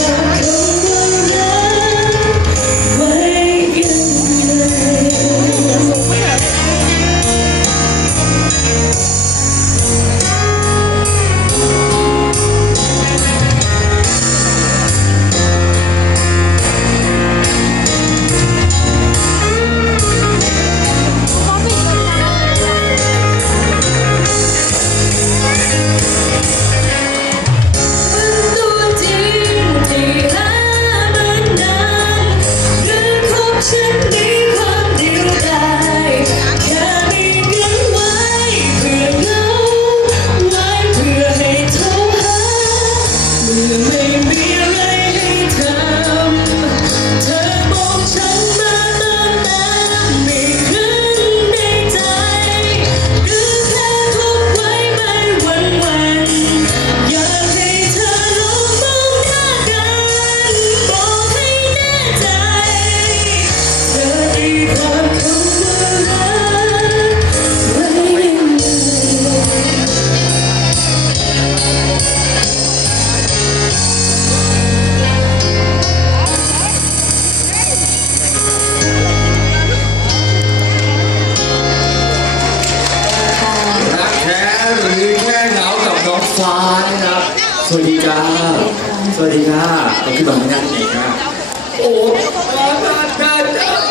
Yeah. ฟ้านะครับ สวัสดีค่ะ สวัสดีค่ะก็คือแบบนี้นะเองนะโอ้ขอบคุณค่ะ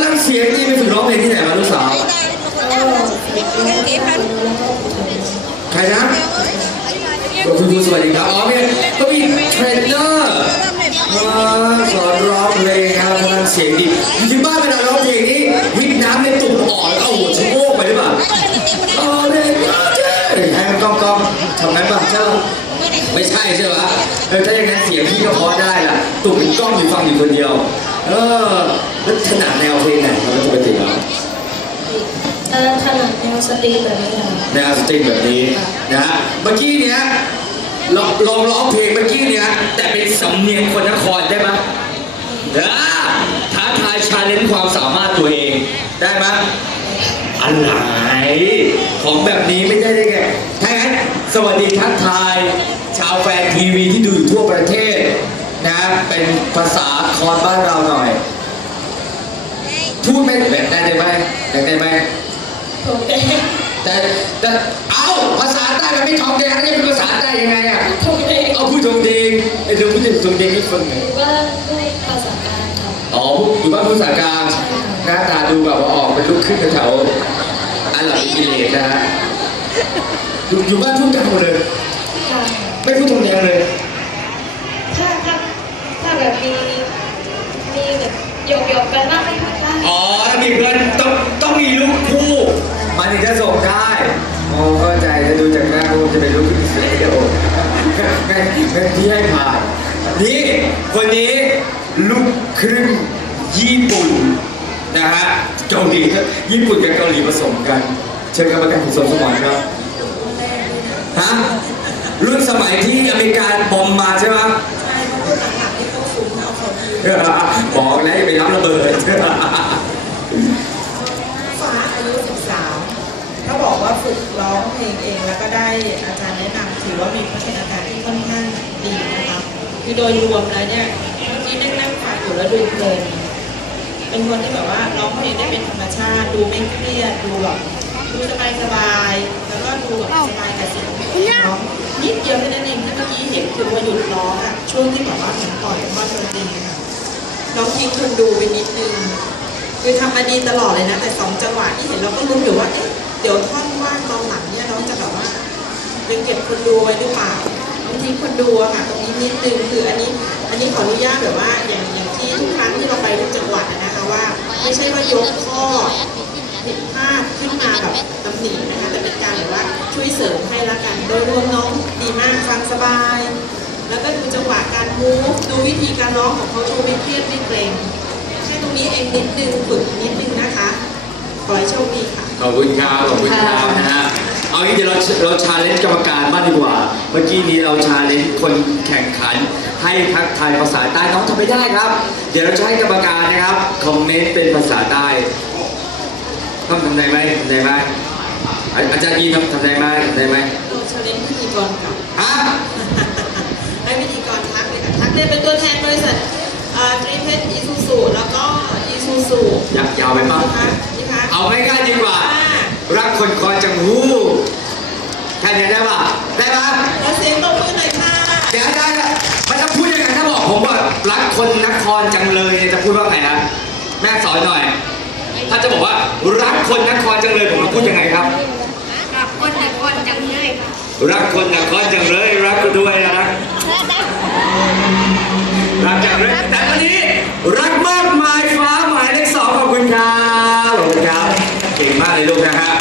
ได้ได้ได้พลังเสียงนี่ไปฝึกร้องเพลงที่ไหนมาลูกสาวใครนะคุณครูสวัสดีครับอ๋อเนี่ยก็มีเทรนเนอร์มาสอนร้องเพลงครับพลังเสียงดีจริงๆบ้านเวลาร้องเพลงนี้วิทน้ำในตุ่มอ่อนเอาหัวชะโงกไปหรือเปล่าอ๋อเนี่ยให้มันกองกองๆทำนั้นป่ะใช่ป่ะไม่ใช่ใช่ป่ะเออถ้าอย่างนั้นเสียงพี่ก็พอได้ล่ะตุ่มเป็นกล้องอยู่ฟังอยู่คนเดียว เออแล้วถนัดแนวเพลงไหนครับปกติแล้วถ้าถนัดแนวสตรีมแบบนี้นะในอาสติงแบบนี้นะฮะเมื่อกี้เนี้ยลองลองร้องเพลงเมื่อกี้เนี้ยแต่เป็นสำเนียงคนนครได้ไหมนะท้าทายชาเลนจ์ความสามารถตัวเองได้ไหมอะไรของแบบนี้ไม่ได้ได้ไงถ้างั้นสวัสดีทักทาย ชาวแฟนทีวีที่ดูอยู่ทั่วประเทศ นะเป็นภาษาคอนบ้านเราหน่อย พูดไม่แบบได้ไหมได้ไหมผมเองแต่แต่เอาภาษาใต้มันไม่ทองแดงแล้วจะเป็นภาษาใต้ยังไงอะผมเองเอาพูดทองแดงไอ้เรื่องพูดถึงทองแดงให้ฟังหน่อยว่าด้วยภาษากลางครับอ๋ออยู่บ้านภาษากลางหน้าตาดูแบบว่าออกเป็นลูกครึ่งแถวอันหลังกิเลสนะฮะอยู่อยู่บ้านทุ่งกลางหมดเลย ค่ะ ไม่พูดทองแดงเลย ถ้าถ้าถ้าแบบมีมีแบบหยอกหยอกๆกันบ้างไม่ค่อยได้ อ๋อถ้ามีเพื่อนต้องต้องมีลูกคู่มันถึงจะส่งได้อ๋อเข้าใจจะดูจากหน้าคงจะเป็นลูกครึ่งเสียเดียว แม่ที่ให้ผ่านนี่คนนี้ลูกครึ่งญี่ปุ่นนะฮะเกาหลีญี่ปุ่นกับเกาหลีผสมกัน เชิญกรรมการผสมสมรครับฮะรุ่นสมัยที่อเมริกาบอมมาใช่ไหมบอกแล้วอย่าไปรับระเบิดฟ้าอายุ 13ถ้าบอกว่าฝึกร้องเพลงเองแล้วก็ได้อาจารย์แนะนำถือว่ามีพัฒนาการ อนข้างดีนะคะคือโดยรวมแล้วเนี่ยเมื่อกี้นั่งนั่งฟังอยู่แล้วดูเพลินเป็นคนที่แบบว่าร้องเพลงได้เป็นธรรมชาติดูไม่เครียดดูแบบดูสบายสบายๆแล้วก็ดูแบบสบายกับเสียงร้องนิดเดียวแค่นั้นเองที่เมื่อกี้เห็นคือว่าหยุดร้องอะช่วงที่แบบว่าถึงปล่อยท่อนดนตรีค่ะน้องทิ้งคนดูไปนิดนึงคือทำมาดีตลอดเลยนะ แต่สองจังหวะที่เห็นเราก็ลุ้นอยู่ว่าเอ๊ะเดี๋ยวท่อนว่างตอนหลังเนี่ยน้องจะแบบว่าเป็นเก็บคนดูไว้หรือเปล่า บางทีคนดูอะค่ะตรงนี้นิดนึงคืออันนี้อันนี้ขออนุญาตแบบว่าอย่างอย่างที่ทุกครั้งที่เราไปทุกจังหวัดอะนะคะว่า ไม่ใช่ว่ายกข้อผิดพลาดขึ้นมาแบบตำหนินะคะแต่เป็นการแบบว่าช่วยเสริมให้ละกัน โดยรวมน้องดีมากฟังสบาย แล้วก็ดูจังหวะการมูฟดูวิธีการร้องของเขาดูไม่เครียดไม่เกรงแค่ตรงนี้เองนิดนึงฝึกนิดนึงนะคะขอให้โชคดีค่ะ ขอบคุณครับ ขอบคุณครับนะฮะ เอางี้เดี๋ยวเราเราชาเลนจ์กรรมการบ้างดีกว่า เมื่อกี้นี้เราชาเลนจ์คนแข่งขัน ให้ทักทายภาษาใต้น้องทำไม่ได้ครับ เดี๋ยวเราจะให้กรรมการนะครับคอมเมนต์เป็นภาษาใต้ต้องทำได้ไหมทำได้ไหมอาอาจารย์ยีทำทำได้ไหมทำได้ไหมเราเชญพิธีกรค่ะฮะให้พิธีกรทักเลยค่ะทักเลยเป็นตัวแทนบริษัทตรีเพชรอีซูซูแล้วก็อีซูซูอยากยาวไปป่ะนะคะนี่คะเอาง่ายๆดีกว่า รักคนคอยจังหูแค่นี้ได้ป่ะได้ป่ะ ขอเสียงตบมือหน่อยค่ะ เดี๋ยวได้แล้วมันจะพูดยังไงถ้าบอกผมว่า รักคนนครจังเลยเนี่ยจะพูดว่าไงนะแม่สอนหน่อย ถ้าจะบอกว่ารักคนนครจังเลยผมจะพูดยังไงครับ กับคนแต่คนจังเลยค่ะรักคนนครจังเลยรักกูด้วยนะรักรักจังเลยแต่วันนี้รักมากมายฟ้าหมายเลขสองขอบคุณครับขอบคุณครับเก่งมากเลยลูกนะฮะ